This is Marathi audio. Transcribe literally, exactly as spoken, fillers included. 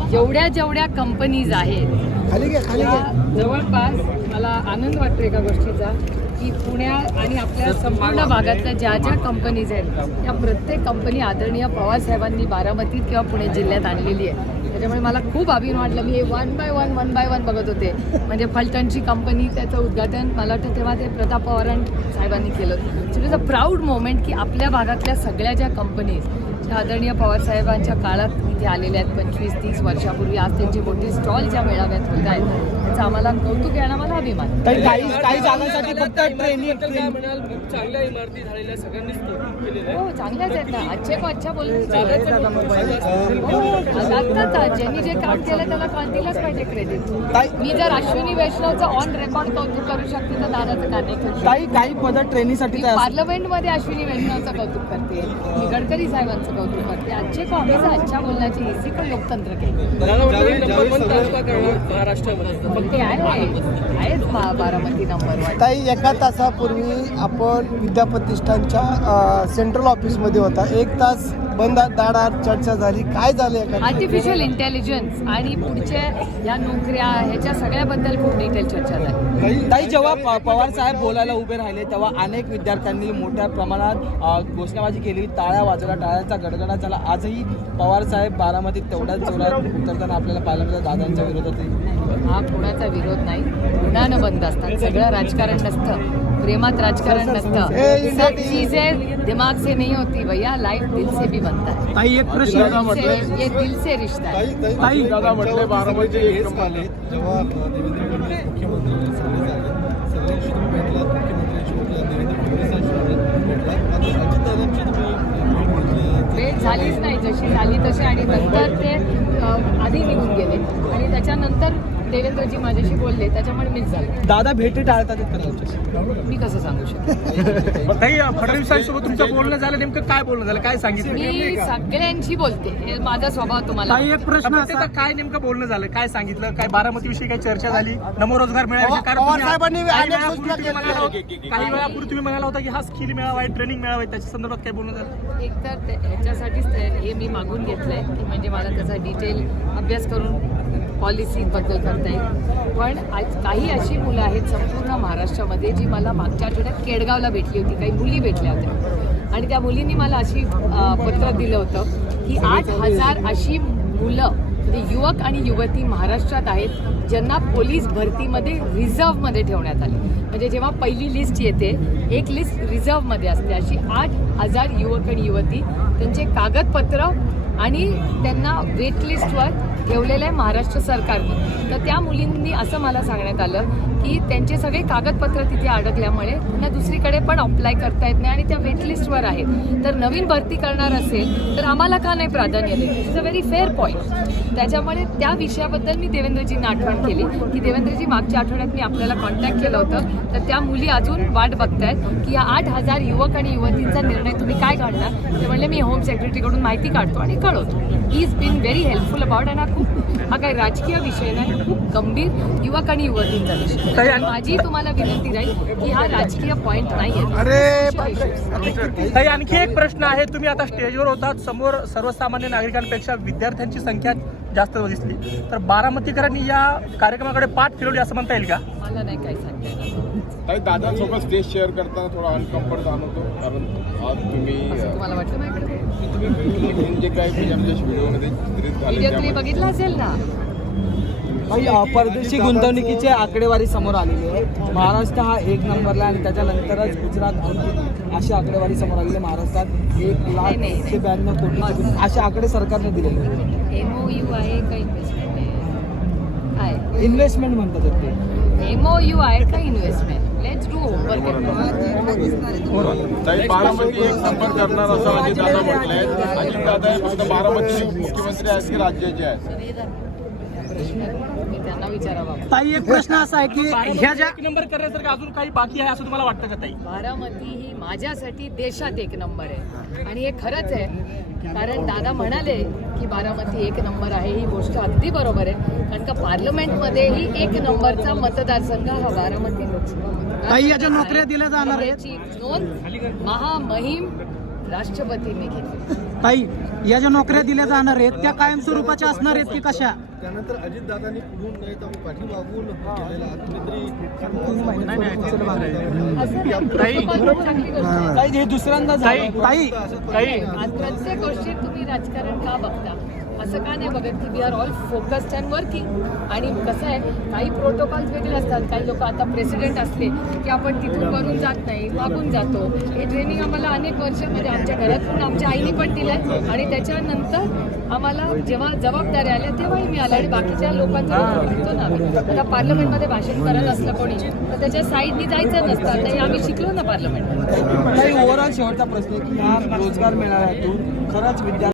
जेवढ्या जेवढ्या कंपनीज आहेत खाली घ्या खाली घ्या जवळपास मला आनंद वाटतो एका गोष्टीचा की पुण्या आणि आपल्या संपूर्ण भागातल्या ज्या ज्या कंपनीज आहेत त्या प्रत्येक कंपनी आदरणीय पवारसाहेबांनी बारामतीत किंवा पुणे जिल्ह्यात आणलेली आहे. त्याच्यामुळे मला खूप अभिमान वाटलं. मी हे one by one one by one बघत होते. म्हणजे फलटणची कंपनी त्याचं उद्घाटन मला वाटतं तेव्हा ते प्रताप पवार साहेबांनी केलं. So it is a proud moment की आपल्या भागातल्या सगळ्या ज्या कंपनीज ज्या आदरणीय पवारसाहेबांच्या काळात इथे आलेल्या आहेत पंचवीस तीस वर्षापूर्वी आज त्यांची मोठी स्टॉल ज्या मेळाव्यात होत आहेत त्याचं आम्हाला कौतुक आहे आणि मला अभिमान. काही काही जागांसाठी फक्त ट्रेनिंग चांगल्या इमारती झालेल्या सगळ्यांनीच केलेल्या हो चांगल्याच आहेत ना. अच्छे को अच्छा बोलून ज्यांनी जे काम केलं त्याला काम दिलंच पाहिजे क्रेडिट. मी जर अश्विनी वैष्णवचं ऑन रेकॉर्ड कौतुक करू शकते तर दादाचं का नाही. काही काही पदं ट्रेनिंगसाठी पार्लमेंटमध्ये अश्विनी वैष्णवचं कौतुक करते, मी गडकरी साहेबांचं कौतुक करते. अच्छे को हमेशा अच्छा बोलण्याची इसी को लोकतंत्र के महाराष्ट्रामध्ये फक्त आहेच बारामती नंबर वन. ताई एका तासापूर्वी आपण विद्याप्रतिष्ठानच्या सेंट्रल ऑफिसमध्ये होता. एक तास बंद दाडात चर्चा झाली. काय झालं? आर्टिफिशियल इंटेलिजन्स आणि पुढच्या या नोकऱ्या ह्याच्या सगळ्याबद्दल खूप डिटेल चर्चा झाली. ताई जेव्हा पवार साहेब बोलायला उभे राहिले तेव्हा अनेक विद्यार्थ्यांनी मोठ्या प्रमाणात घोषणाबाजी केली, टाळ्या वाजवल्या, टाळ्याचा गडगडाट झाला. आजही पवार साहेब बारामतीत तेवढ्याच जोरात उतरताना आपल्याला पाहायला मिळतं. दादांच्या विरोधात हा कोणाचा विरोध नाही, गुणानं बंद असतात. सगळं राजकारण नसतं, प्रेमात राजकारण नसतं. सब चीजें दिमाग से नहीं होती भैया, लाइफ दिल से भी बनता है. ताई एक प्रश्न ये दिल से रिश्ता है. ताई दादा म्हटले बारामती एक झाले जेव्हा देवेंद्र फडणवीस मुख्यमंत्री सगळे झाले सगळ्यांशी तुम्ही भेटलात, मुख्यमंत्र्यांशी भेटलात, देवेंद्र फडणवीसांशी भेटलात, आता अजितदादांची तुम्ही भेट झालीच नाही. जशी झाली तशी आणि नंतर ते आधी निघून गेले आणि त्याच्यानंतर देवेंद्रजी माझ्याशी बोलले त्याच्यामुळे मीच झाले. दादा भेटी टाळतात मी कसं सांगू शकते. फडणवीसांसोबत तुमचं बोलणं झालं, नेमकं काय बोलणं झालं, काय सांगितलं? मी सगळ्यांशी बोलते, हे माझा स्वभाव तुम्हाला. एक प्रश्न काय नेमकं बोलणं झालं, काय सांगितलं, काय बारामती विषयी काही चर्चा झाली, नवरोजगार मेळावा? काही वेळापूर्वी तुम्ही म्हणाला होता की हा स्किल मेळावा आहे, ट्रेनिंग मेळावा आहे, त्याच्या संदर्भात काय बोलणं झालं? एक तर ह्याच्यासाठीच हे मी मागून घेतलंय की म्हणजे मला त्याचा डिटेल अभ्यास करून पॉलिसीबद्दल करता येईल. पण आज काही अशी मुलं आहेत संपूर्ण महाराष्ट्रामध्ये जी मला मागच्या आठवड्यात केडगावला भेटली होती. काही मुली भेटल्या होत्या आणि त्या मुलींनी मला अशी पत्र दिलं होतं की आठ हजार अशी मुलं म्हणजे युवक आणि युवती महाराष्ट्रात आहेत ज्यांना पोलीस भरतीमध्ये रिझर्व्हमध्ये ठेवण्यात आली. म्हणजे जेव्हा पहिली लिस्ट येते एक लिस्ट रिझर्व्हमध्ये असते. अशी आठ हजार युवक आणि युवती त्यांचे कागदपत्र आणि त्यांना वेट लिस्टवर ठेवलेलं आहे महाराष्ट्र सरकारने. तर त्या मुलींनी असं मला सांगण्यात आलं की त्यांचे सगळे कागदपत्र तिथे अडकल्यामुळे त्यांना दुसरीकडे पण अप्लाय करता येत नाही आणि त्या वेटलिस्टवर आहेत. तर नवीन भरती करणार असेल तर आम्हाला का नाही प्राधान्य देत? It's a very fair point. त्याच्यामुळे त्या विषयाबद्दल मी देवेंद्रजींना आठवण केली की देवेंद्रजी मागच्या आठवड्यात मी आपल्याला कॉन्टॅक्ट केलं होतं तर त्या मुली अजून वाट बघतायत की या आठ हजार युवक आणि युवतींचा निर्णय तुम्ही काय काढणार. ते म्हणले मी होम सेक्रेटरीकडून माहिती काढतो आणि कळवतो. He is been very helpful about and हा खूप हा काही राजकीय विषय नाही, खूप गंभीर युवक आणि युवतींचा विषय. माझी तुम्हाला विनंती राहील की हा राजकीय पॉईंट नाही आहे. आणखी एक प्रश्न आहे. तुम्ही आता स्टेजवर होतात, समोर सर्वसामान्य नागरिकांपेक्षा विद्यार्थ्यांची संख्या जास्त दिसली, तर बारामतीकरांनी या कार्यक्रमाकडे पाठ फिरवली असं म्हणता येईल का? मला नाही काही सांगता. ताई दादांसोबत स्टेज शेअर करताना थोडा अनकम्फर्ट जाणवतो कारण आज तुम्ही तुम्हाला वाटलं माझ्याकडे जे काय आमच्या व्हिडिओमध्ये चित्रित झाले व्हिडिओ तुम्ही बघितला असेल ना. परदेशी गुंतवणुकीची आकडेवारी समोर आलेली आहे. महाराष्ट्र हा एक नंबरला आणि त्याच्यानंतरच गुजरात अशी आकडेवारी समोर आलेली आहे. महाराष्ट्रात एक लाख एकशे ब्याण्णव कोटी असे आकडे सरकारने दिलेले आहेत. एमओयू आहे का इन्व्हेस्टमेंट आहे? इन्व्हेस्टमेंट म्हणतात ते. एमओयू आहे का इन्व्हेस्टमेंट? Let's do homework. ताई बारामती एक नंबर करणार असं अजितदादा म्हटलंय. अजितदादा फक्त बारामती मुख्यमंत्री आहेत की राज्याचे आहेत? त्यांना विचारावा. ताई एक प्रश्न असा आहे की ह्या ज्या नंबर करण्यासारखं अजून काही बाकी आहे असं तुम्हाला वाटतं का ताई? बारामती ही माझ्यासाठी देशात एक नंबर आहे आणि हे खरंच आहे. कारण दादा म्हणाले की बारामती एक नंबर आहे, ही गोष्ट अगदी बरोबर आहे. कारण का पार्लमेंटमध्येही एक नंबरचा मतदारसंघ हा बारामती लोकसभा ताई याच्या नोकऱ्या दिल्या जाणार आहेत. नोंद महामहिम राष्ट्रपतींनी घेतली. ताई, या ज्या नोकऱ्या दिल्या जाणार आहेत त्या कायमस्वरूपाच्या असणार आहेत की कशा? त्यानंतर अजितदादांनी पुढून नाही तर पाठीमागून केलेला कुठेतरी असं नाही, protocol खूप चांगली गोष्ट आहे. काही हे दुसऱ्यांदा झालं. ताई आणि प्रत्येक गोष्टीत तुम्ही राजकारण का बघता? असं का नाही बघत की we are all focused and working. आणि कसं आहे, काही प्रोटोकॉल्स वेगळे असतात. काही लोक आता प्रेसिडेंट असले की आपण तिथून वरून जात नाही, मागून जातो. हे ट्रेनिंग आम्हाला अनेक वर्षामध्ये आमच्या घरातून आमच्या आईने पण दिलं आणि त्याच्यानंतर आम्हाला जेव्हा जबाबदाऱ्या आल्या तेव्हाही मी आल्या. आणि बाकीच्या लोकांचा घेतो ना आम्ही. आता पार्लमेंटमध्ये भाषण करत असलं कोणी तर त्याच्या साईडनी जायचं नसतं. नाही, आम्ही शिकलो ना पार्लमेंटमध्ये. काही ओव्हरऑल शेवटचा प्रश्न आहे की ह्या रोजगार मेळाव्यातून खरंच विद्यार्थी